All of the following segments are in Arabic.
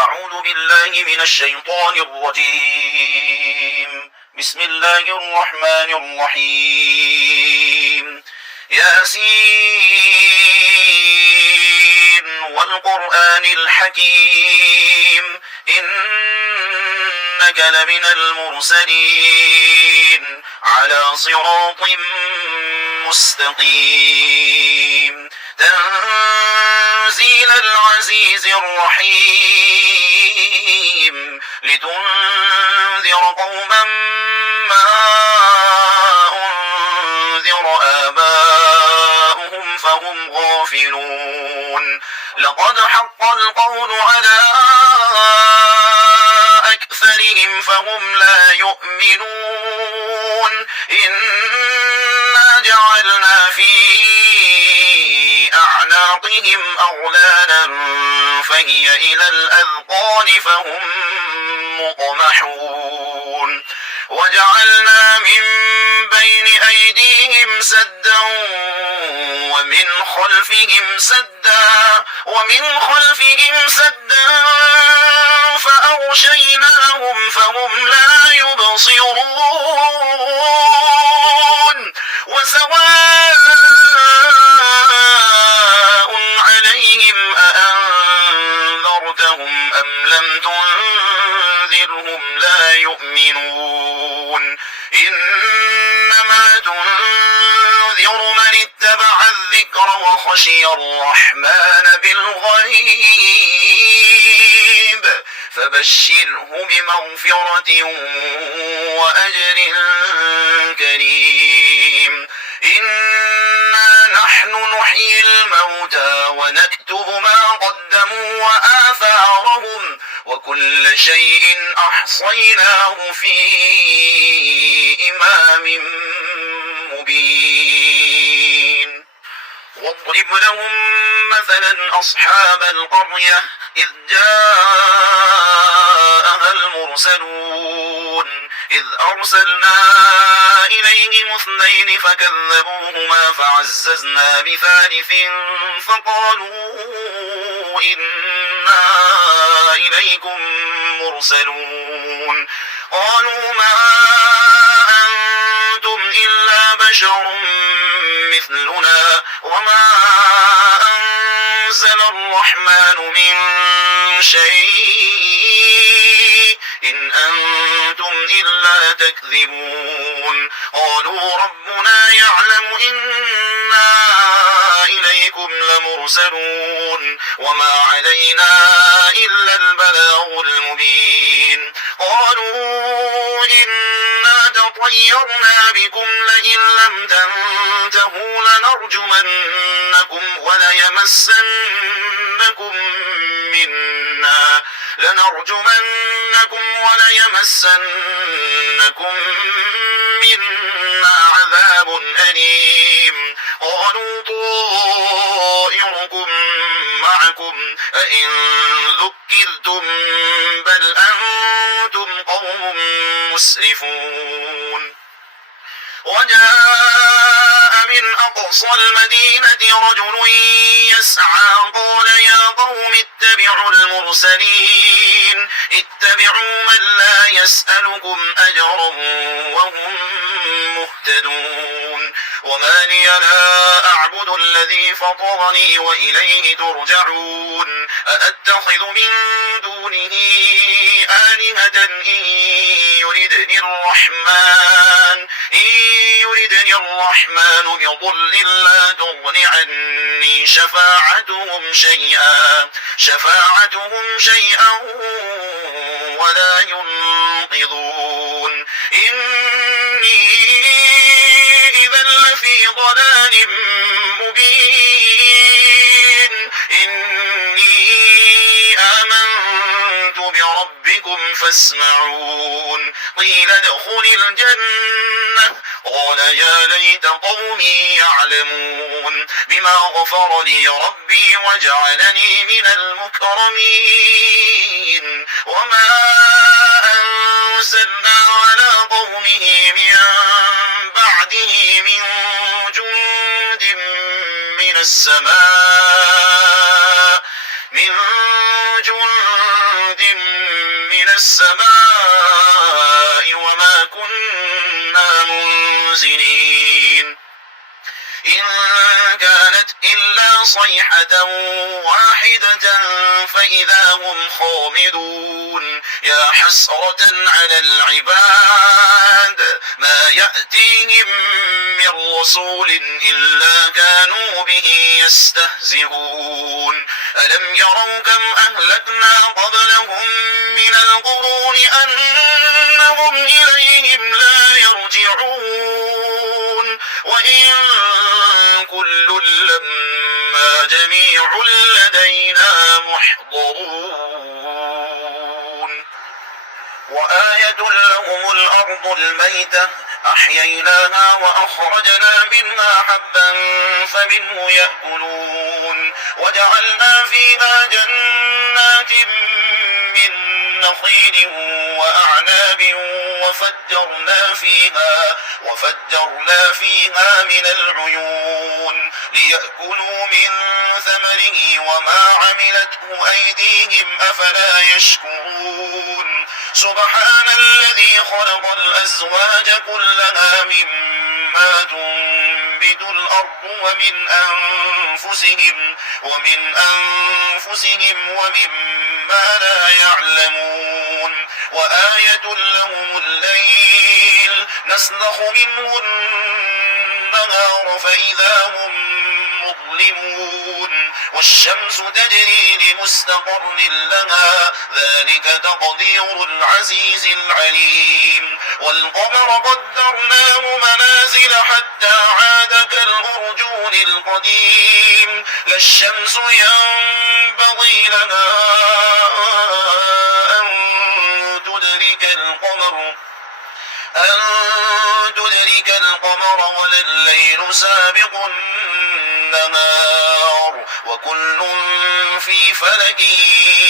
أعوذ بالله من الشيطان الرجيم. بسم الله الرحمن الرحيم. ياسين والقرآن الحكيم إنك لمن المرسلين على صراط مستقيم تنزيل العزيز الرحيم لتنذر قوما ما أنذر آباؤهم فهم غافلون لقد حق القول على أكثرهم فهم لا يؤمنون إنا جعلنا في أعناقهم أغلالا فهي إلى الأذقان فهم مقمحون وجعلنا من بين أيديهم سدا ومن خلفهم سدا فأغشيناهم فهم لا يبصرون وسواء عليهم أأنذرتهم أم لم تنذرهم لا يؤمنون إنما تنذر من اتبع الذكر وخشي الرحمن بالغيب فبشره بمغفرة وأجر كريم إنا نحن نحيي الموتى ونكتب ما قدموا وآثارهم وكل شيء أحصيناه في إمام مبين واضرب لهم مثلا أصحاب القرية إذ جاءها المرسلون إذ أرسلنا إليهم اثنين فكذبوهما فعززنا بثالث فقالوا إنا إليكم مرسلون قالوا ما أنتم إلا بشر مثلنا وما أنزل الرحمن من شيء إن أنتم إلا تكذبون قالوا ربنا يعلم إنا إليكم لمرسلون وما علينا إلا البلاغ المبين قالوا إنا تطيرنا بكم لئن لم تنتهوا لنرجمنكم وليمسنكم منا عذاب أليم قالوا طائركم معكم أئن ذكرتم بل أنتم قوم مسرفون وجاء من أقصى المدينة رجل يسعى قال يا قوم اتبعوا المرسلين اتبعوا من لا يسألكم أجرا وهم مهتدون وما لي لا أعبد الذي فطرني وإليه ترجعون أأتخذ من دونه آلهة إن يردني الرحمن بضل لا تغن عني شفاعتهم شيئا ولا ينقذون إني إذا لفي ضلال مبين إني آمنت بربكم فاسمعون قيل ادخل الجنة قال يا ليت قومي يعلمون بما غفر لي ربي وجعلني من المكرمين وما أنزلنا على قومه من بعده من جند من السماء السماء وما كنا منزلين إن كانت إلا صيحة واحدة فإذا هم خامدون يا حسرة على العباد ما يأتيهم من رسول إلا كانوا به يستهزئون ألم يروا كم أهلكنا قبلهم من القرون أنهم إليهم لا يرجعون وإن كل لما جميع لدينا محضرون وآية لهم الأرض الميتة أحييناها وأخرجنا منها حبا فمنه يأكلون وجعلنا فيها جنات من نخيل وأعناب وفجرنا فيها من العيون ليأكلوا من ثمره وما عملته أيديهم أفلا يشكرون سبحان الذي خلق الأزواج كلها مما تنبت الأرض ومن أنفسهم ومما لا يعلمون وآية لهم الليل نسلخ منه النهار فإذا هم مظلمون والشمس تجري لمستقر لها ذلك تقدير العزيز العليم والقمر قدرناه منازل حتى عاد كالأرجون القديم لا الشمس ينبغي لها أن تدرك القمر ولا الليل سابق النهار وكل في فلك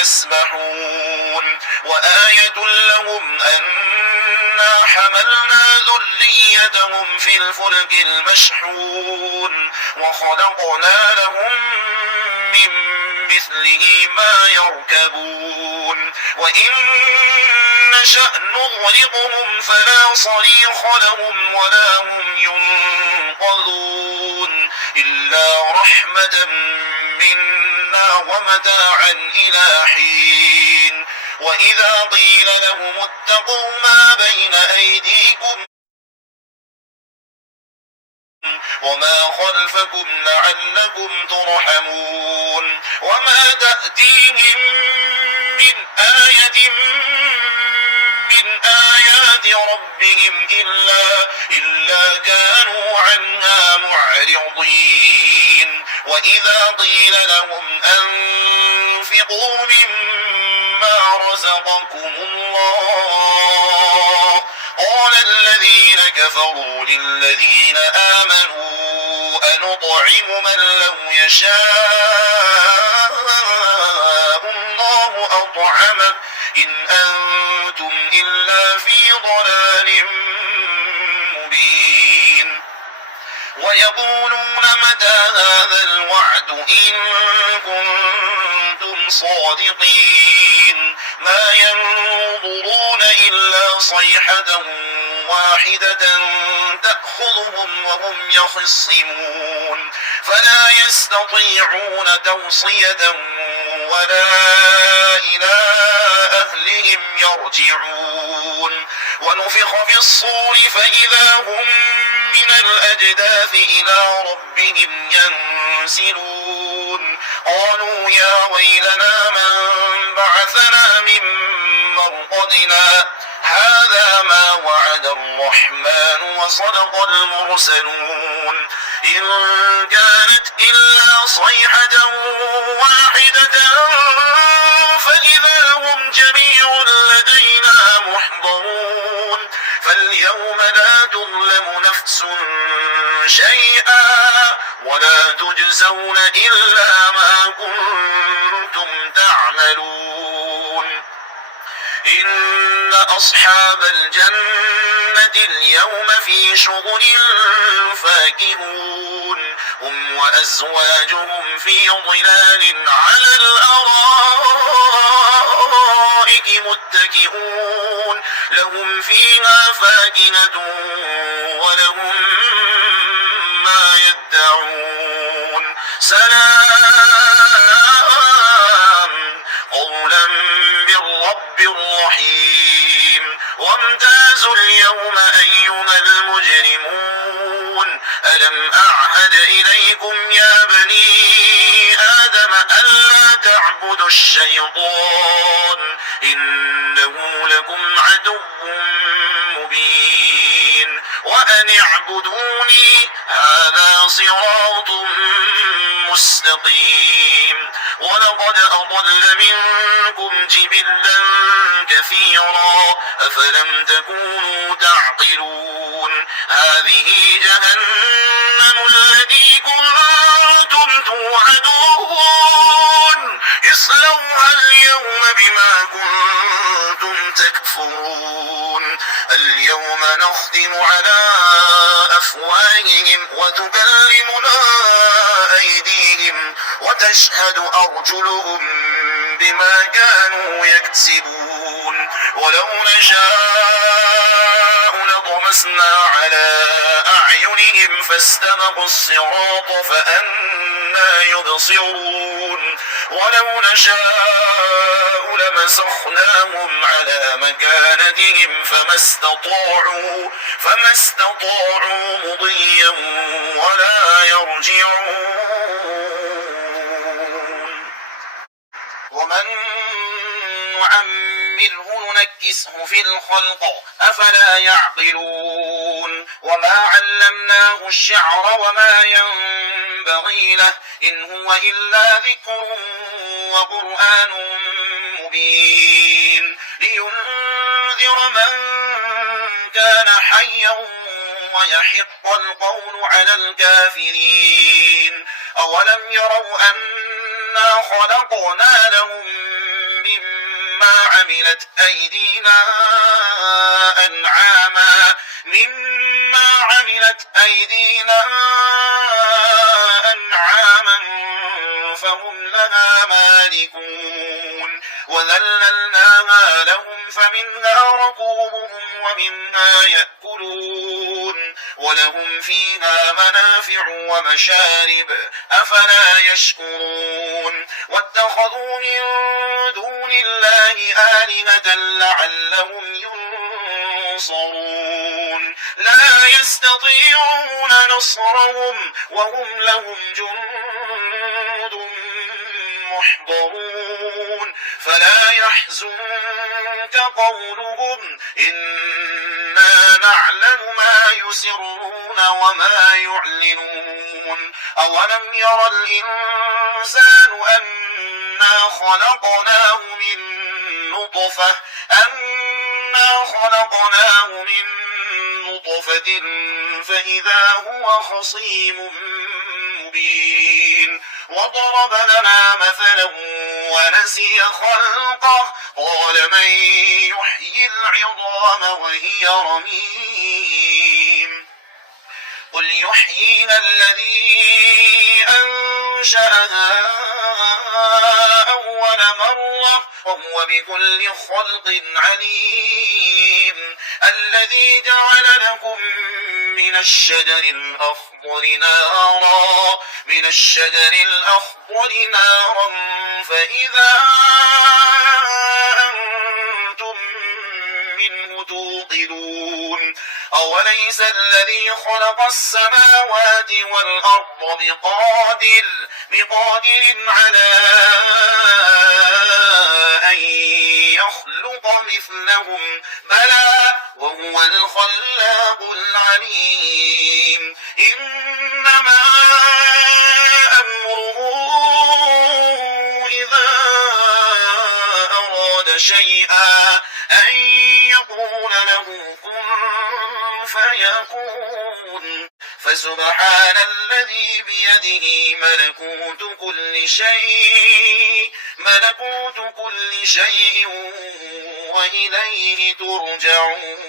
يسبحون وآية لهم أنا حملنا ذريتهم في الفلك المشحون وخلقنا لهم من مثله ما يركبون وإن نشأ نغرقهم فلا صريخ لهم ولا هم ينقذون إلا رحمة منا ومتاعا إلى حين وإذا قيل لهم اتقوا ما بين أيديكم وما خلفكم لعلكم ترحمون وما تأتيهم من آية من آيات ربهم إلا كانوا عنها معرضين وإذا قيل لهم أنفقوا مما رزقكم الله قال الذين كفروا للذين آمنوا أنطعم من لو يشاء الله أطعمه إن أنتم إلا في ضلال مبين ويقولون متى هذا الوعد إن كنتم صادقين ما ينظرون إلا صيحة واحدة تأخذهم وهم يخصمون فلا يستطيعون توصية ولا إلى أهلهم يرجعون ونفخ في الصور فإذا هم من الأجداث إلى ربهم ينسلون قالوا يا ويلنا من بعثنا من مرقدنا هذا ما وعد الرحمن وصدق المرسلون إن كانت إلا صيحة واحدة فإذا هم جميع لدينا محضرون فاليوم لا تظلم نفس شيئا ولا تجزون إلا ما كنتم تعملون إن أصحاب الجنة اليوم في شغل فاكهون هم وأزواجهم في ظلال على الأرائك متكئون لهم فيها فاكهة ولهم ما يدعون سلام قولا من رب رحيم وامتازوا اليوم أيها المجرمون ألم أعهد إليكم يا بني آدم ألا تعبدوا الشيطان إنه لكم عدو مبين وأن اعبدوني هذا صراط مستقيم ولقد أضل منكم جبلا كثيرا أفلم تكونوا تعقلون هذه جهنم التي كنتم توعدون اصلوها اليوم بما كنتم تكفرون اليوم نختم على أفواههم وتكلمنا أيديهم وتشهد أرجلهم بما كانوا يكسبون ولو نشاء لطمسنا على أعينهم فاستبقوا الصراط فأنى يبصرون ولو نشاء لمسخناهم على مكانتهم فما استطاعوا مضيا ولا يرجعون ومن نعمره ننكسه في الخلق أفلا يعقلون وما علمناه الشعر وما ينبغي له إن هو إلا ذكر وقرآن مبين لينذر من كان حيا ويحق القول على الكافرين أولم يروا أنا خلقنا لهم مما عملت أيدينا أنعاما فهم لها مالكون وذللناها لهم فمنها ركوبهم ومنها يأكلون ولهم فيها منافع ومشارب أفلا يشكرون واتخذوا من دون الله آلهة لعلهم ينصرون لا يستطيعون نصرهم وهم لهم جند محضرون فلا يحزنك قولهم إنا نعلم ما يسرون وما يعلنون أولم ير الإنسان أنا خلقناه من نطفة فإذا هو خصيم مبين وضرب لنا مثلا ونسي خلقه قال من يحيي العظام وهي رميم قل يحييها الذي أنشأها أول مرة وهو بكل خلق عليم الذي جعل لكم من الشجر الأخضر نارا فإذا أنتم منه توقدون أوليس الذي خلق السماوات والأرض بقادر على أن يخلق مثلهم بلى وهو الخلاق العليم إنما أمره إذا أراد شيئا أن يقول له كن فيكون فسبحان الذي بيده ملكوت كل شيء وإليه ترجعون